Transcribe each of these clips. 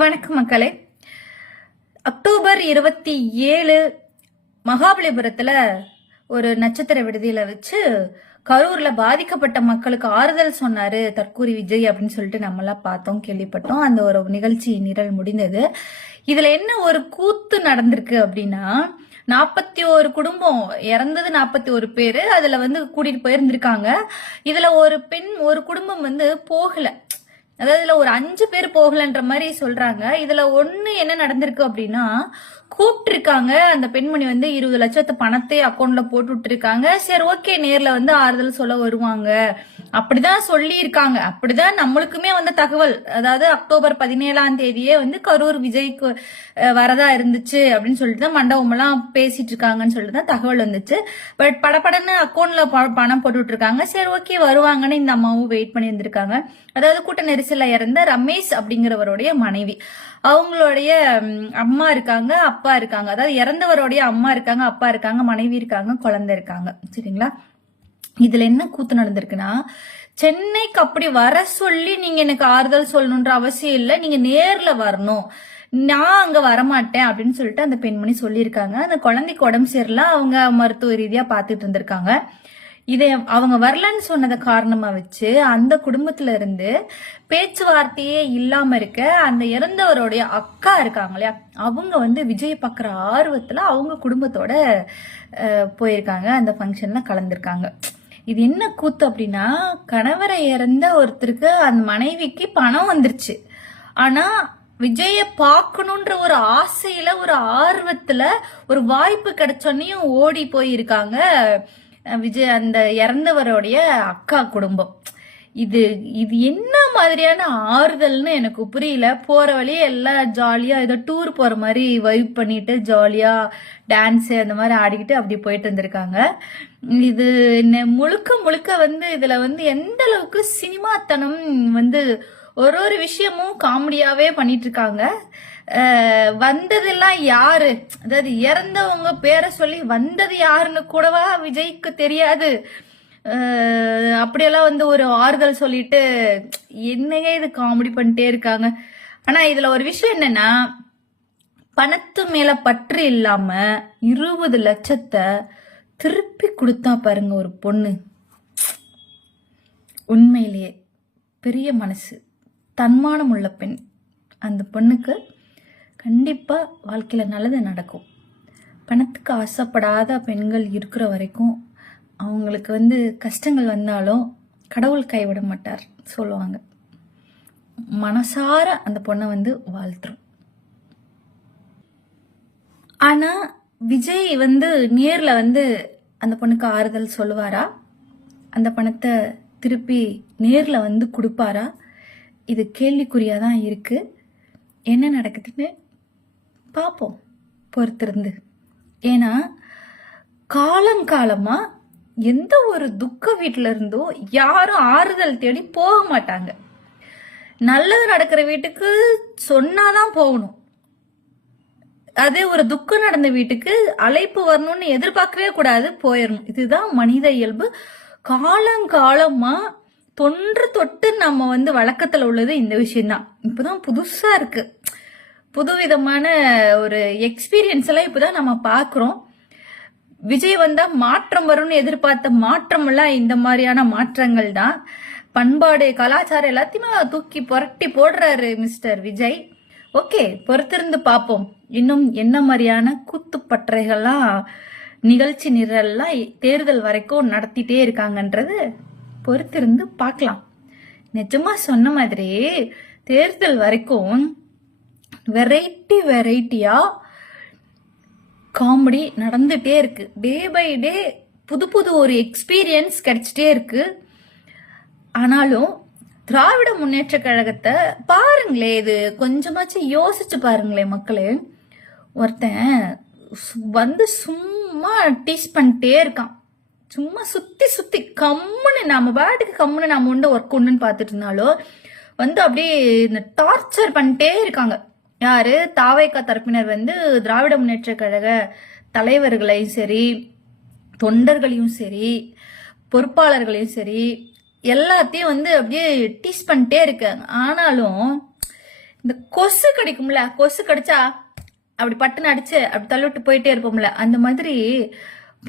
வணக்கம் மக்களே. அக்டோபர் 27 மகாபலிபுரத்துல ஒரு நட்சத்திர விடுதியில வச்சு கரூர்ல பாதிக்கப்பட்ட மக்களுக்கு ஆறுதல் சொன்னாரு தற்கூரி விஜய் அப்படின்னு சொல்லிட்டு நம்ம எல்லாம் பார்த்தோம், கேள்விப்பட்டோம். அந்த ஒரு நிகழ்ச்சி நிரல் முடிந்தது. இதுல என்ன ஒரு கூத்து நடந்திருக்கு அப்படின்னா, 41 குடும்பம் இறந்தது, 41 பேரு அதுல கூட்டிட்டு போயிருந்திருக்காங்க. இதுல ஒரு பெண், ஒரு குடும்பம் போகல. அதாவது இதுல ஒரு 5 பேர் போகலன்ற மாதிரி சொல்றாங்க. இதுல ஒண்ணு என்ன நடந்திருக்கு அப்படின்னா, கூப்பிட்டு இருக்காங்க. அந்த பெண்மணி 20 லட்சத்து பணத்தை அக்கௌண்ட்ல போட்டு விட்டு இருக்காங்க. சரி, ஓகே, நேர்ல ஆறுதல் சொல்ல வருவாங்க அப்படிதான் சொல்லி இருக்காங்க. அப்படிதான் நம்மளுக்குமே தகவல். அதாவது அக்டோபர் 17ஆம் தேதியே கரூர் விஜய்க்கு வரதா இருந்துச்சு அப்படின்னு சொல்லிட்டு தான் மண்டபம் எல்லாம் பேசிட்டு இருக்காங்கன்னு சொல்லிட்டு தான் தகவல் வந்துச்சு. பட் படப்படன்னு அக்கௌண்ட்ல பணம் போட்டு இருக்காங்க. சரி, ஓகே, வருவாங்கன்னு இந்த அம்மாவும் வெயிட் பண்ணி இருந்திருக்காங்க. அதாவது கூட்ட நெரிசல்ல இறந்த ரமேஷ் அப்படிங்கிறவருடைய மனைவி, அவங்களுடைய அம்மா இருக்காங்க, அப்பா இருக்காங்க. அதாவது இறந்தவருடைய அம்மா இருக்காங்க, அப்பா இருக்காங்க, மனைவி இருக்காங்க, குழந்தை இருக்காங்க. சரிங்களா? இதுல என்ன கூத்து நடந்திருக்குன்னா, சென்னைக்கு அப்படி வர சொல்லி நீங்க எனக்கு ஆறுதல் சொல்லணும்ன்ற அவசியம் இல்லை, நீங்க நேர்ல வரணும், நான் அங்க வரமாட்டேன் அப்படின்னு சொல்லிட்டு அந்த பெண்மணி சொல்லியிருக்காங்க. அந்த குழந்தைக்கு உடம்பு சரியில்லை, அவங்க மருத்துவ ரீதியா பாத்துட்டு இருந்திருக்காங்க. இதை அவங்க வரலன்னு சொன்னதை காரணமா வச்சு அந்த குடும்பத்துல இருந்து பேச்சுவார்த்தையே இல்லாம இருக்க அந்த இறந்தவருடைய அக்கா இருக்காங்க இல்லையா, அவங்க விஜய் பாக்குற ஆர்வத்துல அவங்க குடும்பத்தோட போயிருக்காங்க, அந்த ஃபங்க்ஷன்ல கலந்துருக்காங்க. இது என்ன கூத்து அப்படின்னா, கணவரை இறந்த ஒருத்தருக்கு அந்த மனைவிக்கு பணம் வந்துருச்சு. ஆனா விஜய பார்க்கணுன்ற ஒரு ஆசையில, ஒரு ஆர்வத்துல, ஒரு வாய்ப்பு கிடைச்சோன்னையும் ஓடி போயிருக்காங்க விஜய், அந்த இறந்தவருடைய அக்கா குடும்பம். இது இது என்ன மாதிரியான ஆறுதல்னு எனக்கு புரியல. போற வழியே எல்லாம் ஜாலியா ஏதோ டூர் போற மாதிரி வைப் பண்ணிட்டு ஜாலியா டான்ஸ் அந்த மாதிரி ஆடிக்கிட்டு அப்படி போயிட்டு இருந்திருக்காங்க. இது முழுக்க முழுக்க இதுல எந்த அளவுக்கு சினிமாத்தனம் ஒரு விஷயமும் காமெடியாவே பண்ணிட்டு இருக்காங்க. வந்ததெல்லாம் யாரு, அதாவது இறந்தவங்க பேரை சொல்லி வந்தது யாருன்னு கூடவா விஜய்க்கு தெரியாது. அப்படியெல்லாம் ஒரு ஆறுதல் சொல்லிட்டு என்னங்க இது காமெடி பண்ணிட்டே இருக்காங்க. ஆனா இதுல ஒரு விஷயம் என்னன்னா, பணத்து மேல பற்று இல்லாம 20 லட்சத்தை திருப்பி கொடுத்தா பாருங்க ஒரு பொண்ணு. உண்மையிலேயே பெரிய மனசு, தன்மானம் உள்ள பெண். அந்த பொண்ணுக்கு கண்டிப்பா வாழ்க்கையில நல்லது நடக்கும். பணத்துக்கு ஆசைப்படாத பெண்கள் இருக்கிற வரைக்கும் அவங்களுக்கு கஷ்டங்கள் வந்தாலும் கடவுள் கைவிட மாட்டார் சொல்லுவாங்க. மனசார அந்த பொண்ணை வாழ்த்துரும். ஆனா விஜய் நேர்ல அந்த பொண்ணுக்கு ஆறுதல் சொல்லுவாரா? அந்த பணத்தை திருப்பி நேர்ல கொடுப்பாரா? இது கேள்விக்குறியாதான் இருக்கு. என்ன நடக்குதுன்னு பார்ப்போம் பொறுத்திருந்து. ஏன்னா காலங்காலமா எந்த ஒரு துக்க வீட்டுல இருந்தோ யாரும் ஆறுதல் தேடி போக மாட்டாங்க. நல்லது நடக்கிற வீட்டுக்கு சொன்னாதான் போகணும். அதே ஒரு துக்கம் நடந்த வீட்டுக்கு அழைப்பு வரணும்னு எதிர்பார்க்கவே கூடாது, போயிடணும். இதுதான் மனித இயல்பு. காலங்காலமா தொன்று தொட்டு நம்ம வழக்கத்துல உள்ளது இந்த விஷயம்தான். இப்பதான் புதுசா இருக்கு, புதுவிதமான ஒரு எக்ஸ்பீரியன்ஸ் எல்லாம் இப்பதான் நம்ம பாக்குறோம். விஜய் வந்தா மாற்றம் வரும்னு எதிர்பார்த்த மாற்றம் எல்லாம் இந்த மாதிரியான மாற்றங்கள் தான். பண்பாடு, கலாச்சாரம் எல்லாத்தையுமே தூக்கி புரட்டி போடுறாரு மிஸ்டர் விஜய். ஓகே, பொறுத்திருந்து பார்ப்போம் இன்னும் என்ன மாதிரியான கூத்துப்பற்றைகள்லாம் நிகழ்ச்சி நிரல்லாம் தேர்தல் வரைக்கும் நடத்திட்டே இருக்காங்கன்றது பொறுத்திருந்து பார்க்கலாம். நிஜமா சொன்ன மாதிரி தேர்தல் வரைக்கும் வெரைட்டியா காமெடி நடந்துட்டே இருக்கு. டே பை டே புது ஒரு எக்ஸ்பீரியன்ஸ் கிடைச்சிட்டே இருக்கு. ஆனாலும் திராவிட முன்னேற்ற கழகத்தை பாருங்களே, இது கொஞ்சமாச்சும் யோசிச்சு பாருங்களே மக்களே. ஒருத்தன் சும்மா டீஸ் பண்ணிட்டே இருக்கான், சும்மா சுத்தி கம்முன்னு நம்ம பாட்டுக்கு கம்முன்னு நம்ம ஒர்க் ஒண்ணுன்னு பாத்துட்டு இருந்தாலும் அப்படியே இந்த டார்ச்சர் பண்ணிட்டே இருக்காங்க. யாரு? தாவேகா தரப்பினர் திராவிட முன்னேற்ற கழக தலைவர்களையும் சரி, தொண்டர்களையும் சரி, பொறுப்பாளர்களையும் சரி, எல்லாத்தையும் அப்படியே டீஸ் பண்ணிட்டே இருக்காங்க. ஆனாலும் இந்த கொசு கடிக்கும்ல, கொசு கடிச்சா அப்படி பட்டுன்னு அடிச்சு அப்படி தள்ளிவிட்டு போயிட்டே இருப்போம்ல, அந்த மாதிரி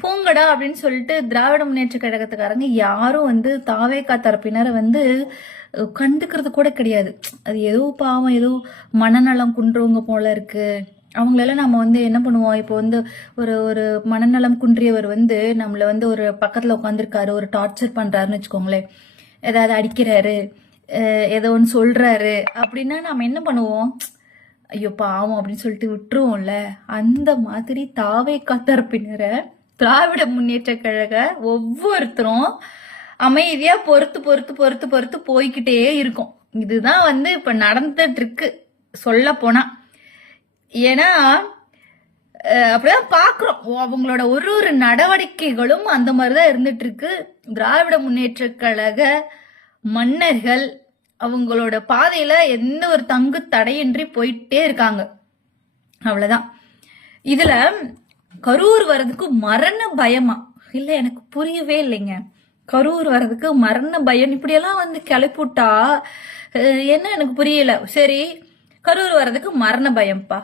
பூங்கடா அப்படின்னு சொல்லிட்டு திராவிட முன்னேற்ற கழகத்துக்காரங்க யாரும் வந்து தாவேகா தரப்பினரை வந்து கண்டுக்கிறது கூட கிடையாது. அது ஏதோ பாவம், ஏதோ மனநலம் குன்றவங்க போல இருக்கு. அவங்களெல்லாம் நம்ம வந்து என்ன பண்ணுவோம், இப்போ வந்து ஒரு ஒரு மனநலம் குன்றியவர் வந்து நம்மள வந்து ஒரு பக்கத்துல உட்காந்துருக்காரு, ஒரு டார்ச்சர் பண்றாருன்னு வச்சுக்கோங்களேன், ஏதாவது அடிக்கிறாரு, ஏதோ ஒன்று சொல்றாரு அப்படின்னா நம்ம என்ன பண்ணுவோம், ஐயோ பாவம் அப்படின்னு சொல்லிட்டு விட்டுருவோம்ல. அந்த மாதிரி தாவேகா தரப்பினரை திராவிட முன்னேற்ற கழக ஒவ்வொருத்தரும் அமைதியா பொறுத்து பொறுத்து பொறுத்து பொறுத்து போய்கிட்டே இருக்கும். இதுதான் வந்து இப்ப நடந்துட்டு இருக்கு சொல்ல போனா. ஏன்னா அப்படிதான் பாக்குறோம், அவங்களோட ஒரு ஒரு நடவடிக்கைகளும் அந்த மாதிரிதான் இருந்துட்டு இருக்கு. திராவிட முன்னேற்ற கழக மன்னர்கள் அவங்களோட பாதையில எந்த ஒரு தங்கு தடையின்றி போயிட்டே இருக்காங்க. அவ்வளவுதான். இதுல கரூர் வர்றதுக்கு மரண பயமா இல்ல, எனக்கு புரியவே இல்லைங்க. கரூர் வர்றதுக்கு மரண பயம் இப்படியெல்லாம் வந்து கிளப்பிவிட்டா என்ன எனக்கு புரியல. சரி, கரூர் வர்றதுக்கு மரண பயம்ப்பா.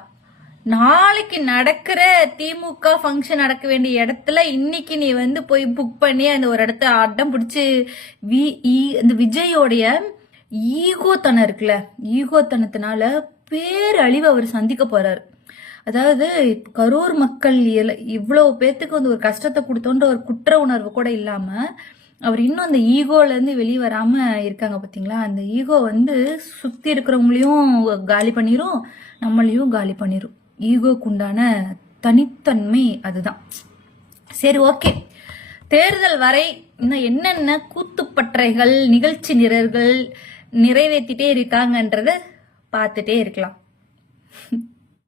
நாளைக்கு நடக்கிற திமுக ஃபங்க்ஷன் நடக்க வேண்டிய இடத்துல இன்னைக்கு நீ வந்து போய் புக் பண்ணி அந்த ஒரு இடத்த அடம் பிடிச்சி அந்த விஜயோடைய ஈகோத்தனம் இருக்குல்ல, ஈகோத்தனத்தினால பேரழிவு அவர் சந்திக்க போறாரு. அதாவது கரூர் மக்கள் இவ்வளவு பேத்துக்கு வந்து ஒரு கஷ்டத்தை கொடுத்தோன்ற ஒரு குற்ற உணர்வு கூட இல்லாம அவர் இன்னும் அந்த ஈகோல இருந்து வெளியே வராம இருக்காங்க பாத்தீங்களா. அந்த ஈகோ வந்து சுத்தி இருக்கிறவங்களையும் காலி பண்ணிரும், நம்மளையும் காலி பண்ணிரும். ஈகோக்குண்டான தனித்தன்மை அதுதான். சரி, ஓகே. தேர்தல் வரை இன்னும் என்னென்ன கூத்துப்பற்றைகள் நிகழ்ச்சி நிரல்கள் நிறைவேற்றிட்டே இருக்காங்கன்றத பார்த்துட்டே இருக்கலாம்.